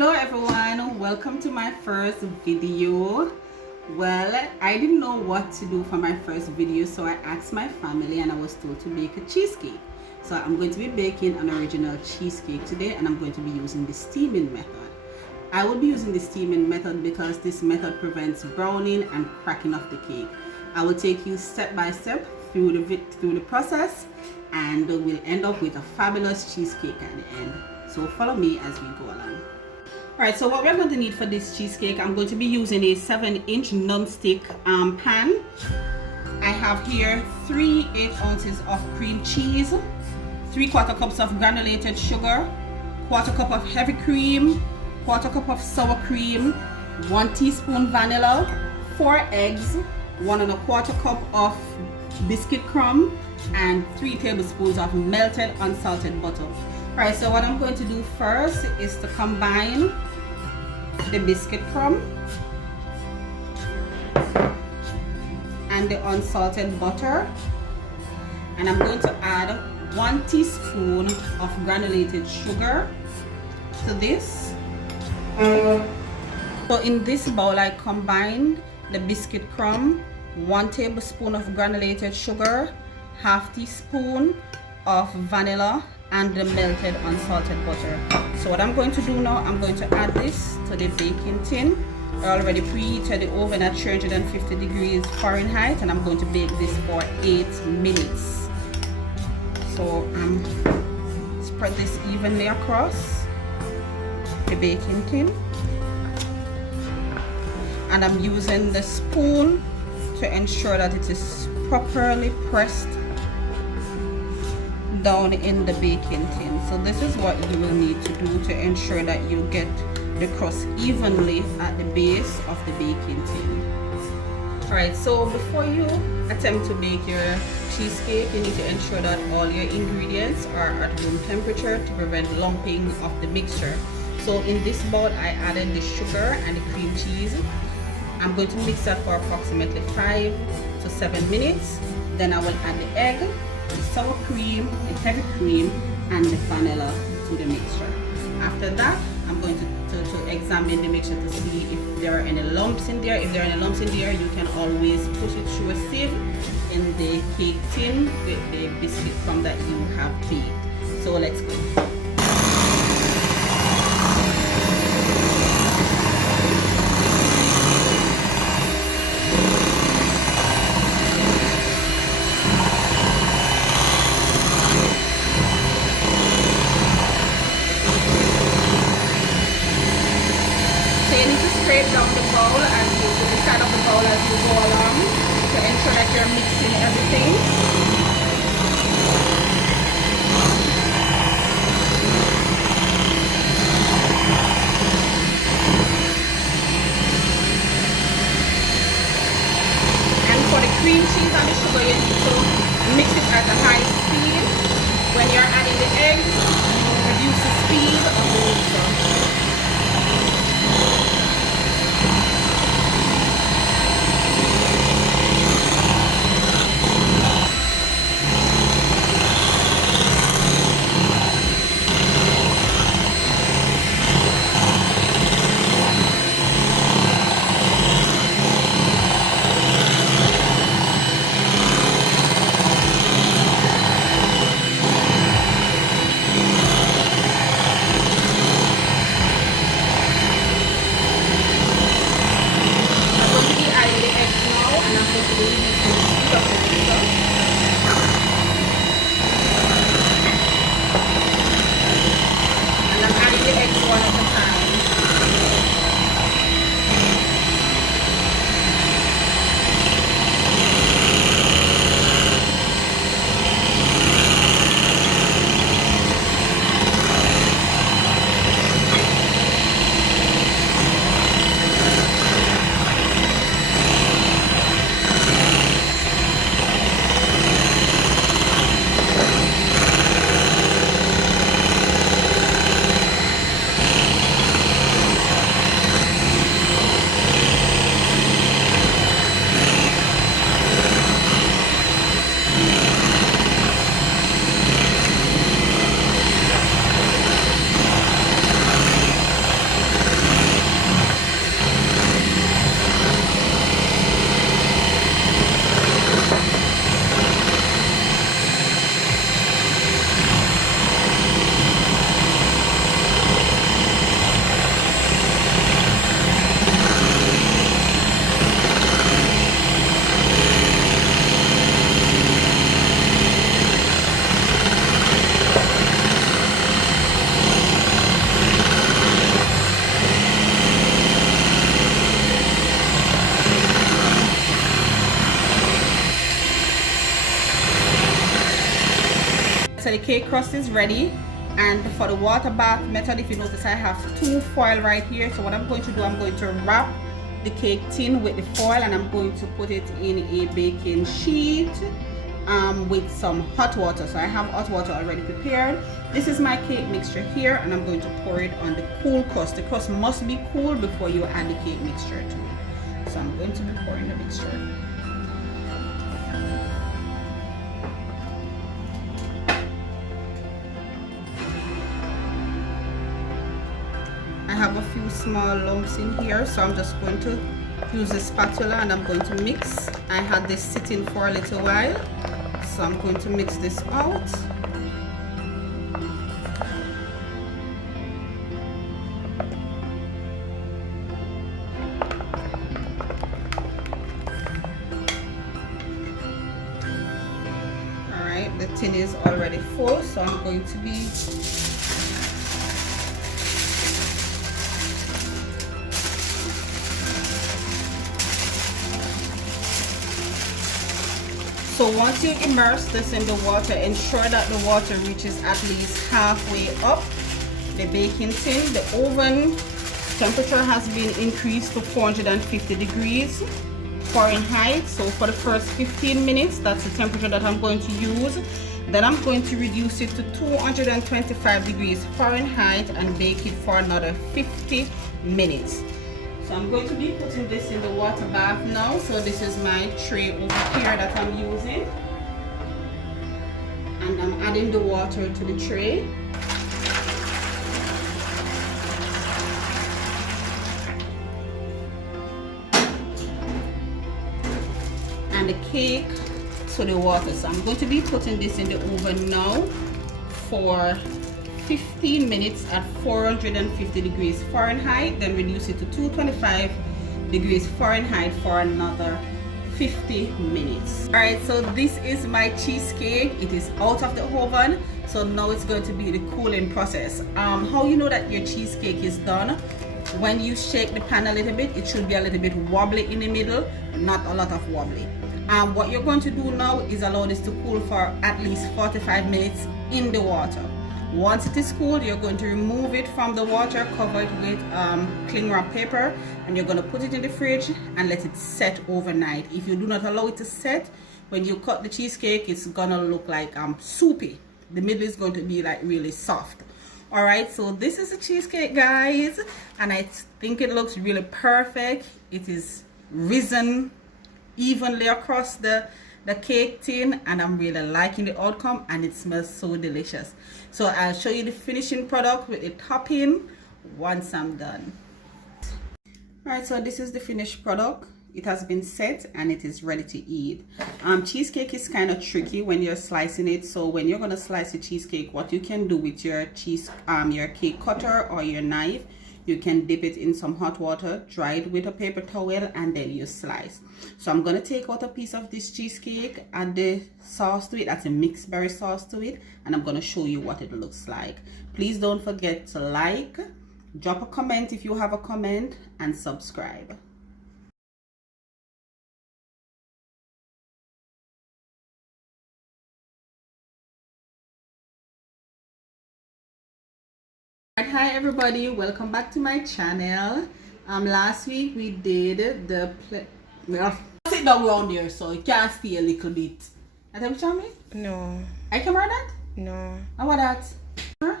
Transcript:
Hello everyone, welcome to my first video. Well, I didn't know what to do for my first video, so I asked my family and I was told to bake a cheesecake. So I'm going to be baking an original cheesecake today, and I'm going to be using the steaming method. I will be using the steaming method because this method prevents browning and cracking of the cake. I will take you step by step through the process, and we'll end up with a fabulous cheesecake at the end. So follow me as we go along. Alright, so what we're going to need for this cheesecake, I'm going to be using a 7-inch non-stick pan. I have here 3 8 ounces of cream cheese, 3/4 cups of granulated sugar, 1/4 cup of heavy cream, 1/4 cup of sour cream, 1 teaspoon vanilla, 4 eggs, 1 1/4 cup of biscuit crumb, and 3 tablespoons of melted unsalted butter. Alright, so what I'm going to do first is to combine the biscuit crumb and the unsalted butter, and I'm going to add 1 teaspoon of granulated sugar to this. So in this bowl I combined the biscuit crumb, 1 tablespoon of granulated sugar, 1/2 teaspoon of vanilla, and the melted unsalted butter. So what I'm going to do now, I'm going to add this to the baking tin. I already preheated the oven at 350 degrees Fahrenheit, and I'm going to bake this for 8 minutes. So spread this evenly across the baking tin, and I'm using the spoon to ensure that it is properly pressed down in the baking tin. So this is what you will need to do to ensure that you get the crust evenly at the base of the baking tin. Alright, so before you attempt to bake your cheesecake, you need to ensure that all your ingredients are at room temperature to prevent lumping of the mixture. So in this bowl I added the sugar and the cream cheese. I'm going to mix that for approximately 5 to 7 minutes. Then I will add the egg, the sour cream, the heavy cream, and the vanilla to the mixture. After that, I'm going to examine the mixture to see if there are any lumps in there. If there are any lumps in there, you can always push it through a sieve in the cake tin with the biscuit crumb that you have baked. So let's go. Scrape down the bowl and the side of the bowl as you go along to ensure that you're mixing everything. And for the cream cheese and the sugar, you need to mix it at a high speed. When you're adding the eggs, reduce the speed of the mixture. So the cake crust is ready, and for the water bath method, if you notice, I have 2 foil right here. So what I'm going to do, I'm going to wrap the cake tin with the foil, and I'm going to put it in a baking sheet with some hot water. So I have hot water already prepared. This is my cake mixture here, and I'm going to pour it on the cool crust. The crust must be cool before you add the cake mixture to it. So I'm going to be pouring the mixture. I have a few small lumps in here, so I'm just going to use a spatula and I'm going to mix. I had this sitting for a little while, so I'm going to mix this out. Alright, the tin is already full, so I'm going to be So once you immerse this in the water, ensure that the water reaches at least halfway up the baking tin. The oven temperature has been increased to 450 degrees Fahrenheit. So for the first 15 minutes, that's the temperature that I'm going to use. Then I'm going to reduce it to 225 degrees Fahrenheit and bake it for another 50 minutes. So I'm going to be putting this in the water bath now. So this is my tray over here that I'm using. And I'm adding the water to the tray. And the cake to the water. So I'm going to be putting this in the oven now for 15 minutes at 450 degrees Fahrenheit, then reduce it to 225 degrees Fahrenheit for another 50 minutes. All right, so this is my cheesecake. It is out of the oven, so now it's going to be the cooling process. How you know that your cheesecake is done? When you shake the pan a little bit, it should be a little bit wobbly in the middle, not a lot of wobbly. What you're going to do now is allow this to cool for at least 45 minutes in the water. Once it is cooled, you're going to remove it from the water, cover it with cling wrap paper, and you're going to put it in the fridge and let it set overnight. If you do not allow it to set, when you cut the cheesecake, it's gonna look like soupy. The middle is going to be like really soft. All right, so this is a cheesecake, guys, and I think it looks really perfect. It is risen evenly across the cake tin, and I'm really liking the outcome, and it smells so delicious. So I'll show you the finishing product with the topping once I'm done. All right, so this is the finished product. It has been set and it is ready to eat. Cheesecake is kind of tricky when you're slicing it. So when you're gonna slice the cheesecake, what you can do with your your cake cutter or your knife, you can dip it in some hot water, dry it with a paper towel, and then you slice. So I'm gonna take out a piece of this cheesecake, add the sauce to it, that's a mixed berry sauce to it, and I'm gonna show you what it looks like. Please don't forget to like, drop a comment if you have a comment, and subscribe. Hi everybody, welcome back to my channel. Last week we did the sit down around there so you can see a little bit. Is that what you mean? No. I can wear that? No. How about that?